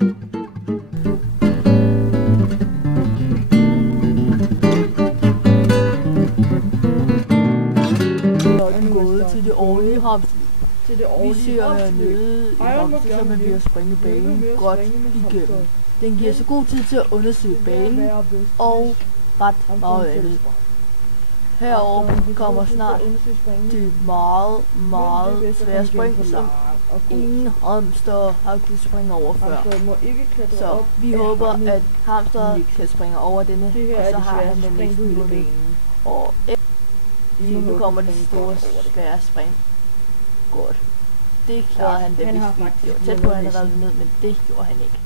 Så er den gået til det årlige hamster. Vi ser hernede i hamster, så man bliver at springe banen godt igennem. Den giver så god tid til at undersøge banen og ret meget andet. Herover kommer snart det meget svære spring, som ingen hamster har kunnet springe over før. Så vi håber, at hamster kan springe over denne, og så har han den næste vundet. Og nu kommer det store svære spring. Godt. Det klarede han, da vi var tæt på, at han havde reddet ned, men det gjorde han ikke.